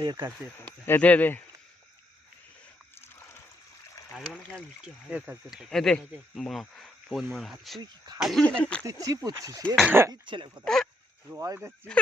এর কাছে এ দে দে। আগে মিষ্টি এর কাছে এর কাছে। এ দে। মা ফোন মারা তুই কি খাচ্ছিস না তুই চিপুচ্ছিস এ দিচ্ছিলে কথা। রয়টা চিপ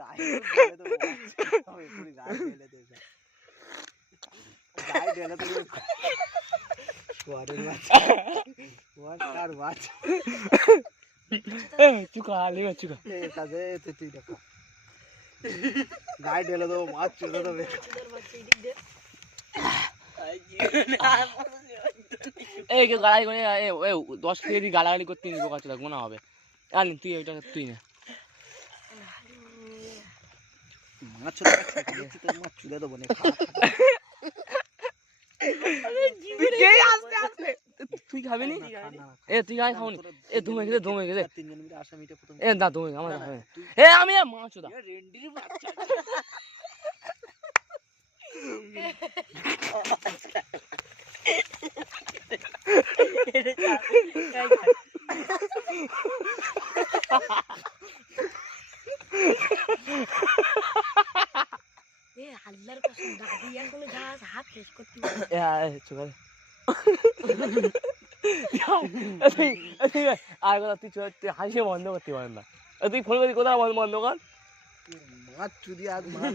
গায়ে ঢেলে দেবো বাচ্চা। হবে, এক্ষুনি গায়ে দে গায়ে ঢেলে দেবো। শুয়ারের বাচ্চা শুয়ার কার বাচ্চা চুকা লিবা চুকা। এ তুই দেখা। গায়ে ঢেলে দেবো মাছ চলে দেবে। এই কেউ গালাগালি করে এ দশ কেজি গালাগালি করতে নিবো বোকা চোদা গোনা হবে। আর তুই ওইটা তুই না। মাছ চলে দেবো না খা, খা। তুই কে আস্তে আস্তে তুই খাবি নি। এ তুই গায়ে খাওনি এ ধুমে গেছে ধুমে গেছে তিনজন মিলে আসামিটা প্রথম এ না ধুমে। আমার খাবে এ আমি মাছ চোদা এ রেন্ডির বাচ্চা। এ কসম হাত শেষ করতে আর কথা তুই তুই হাসি বন্ধ করতে পারেন না তুই ফোন করবি কোথায় বন্ধ বন্ধ কর মাছ চুদি আজ মাছ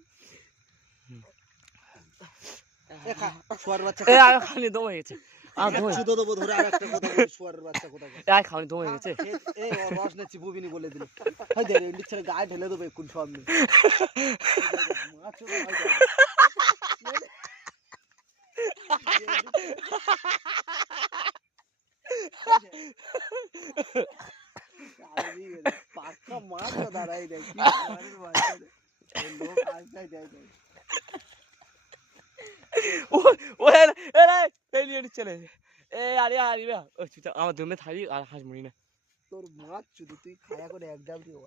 এ আর খালি দম আর দম চুদো দেবো ধরে আর একটা কথা বলি শুয়ারের বাচ্চা কোথায় আর খাওনি দম এ ও রস নেছি বুবিনি বলে দিল। হয় দে রেন্ডির ছেলে গায়ে ঢেলে দেবো সব মাছ পাক্কা দাঁড়াই বাচ্চা লোক আসবে দেয় এ, আরে আরে ও আমার দমে থাকি আর হাঁস না। তোর মাছ শুধু তুই খায়া করে এক ডাল দিয়ে